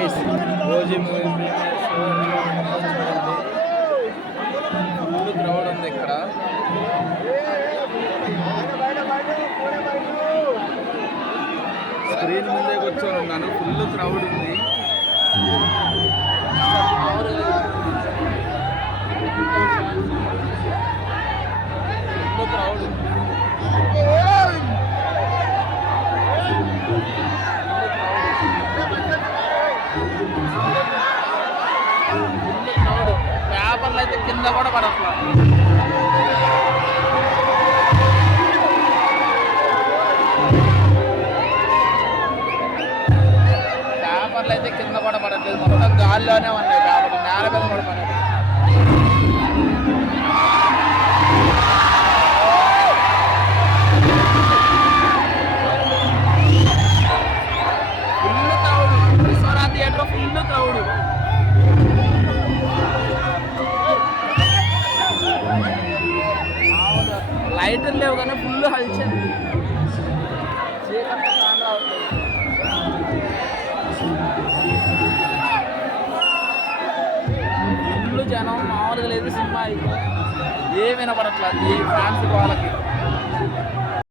OG movie premiere show చూడండి. Full crowd ఉంది ఇక్కడ. స్క్రీన్ ముందే కూర్చొని ఉన్నాను. ఫుల్ క్రౌడ్ ఉంది. ఫుల్ క్రౌడ్ పేపర్లు అయితే కింద కూడా పడట్లా. పేపర్లు అయితే కింద కూడా పడట్లేదు, మొత్తం గాల్లోనే ఉన్నాయి. పేపర్లు నేల మీద కూడా పడలేదు. Full crowd Viswanatha theatre, full crowd. లైట్లు లేవు కానీ ఫుల్ హల్చల్. ఫుల్ జనం, మామూలుగా లేదు సినిమా. అయితే ఏమైనా పడట్లేదు ఈ ఫ్యాన్స్ వాళ్ళకి.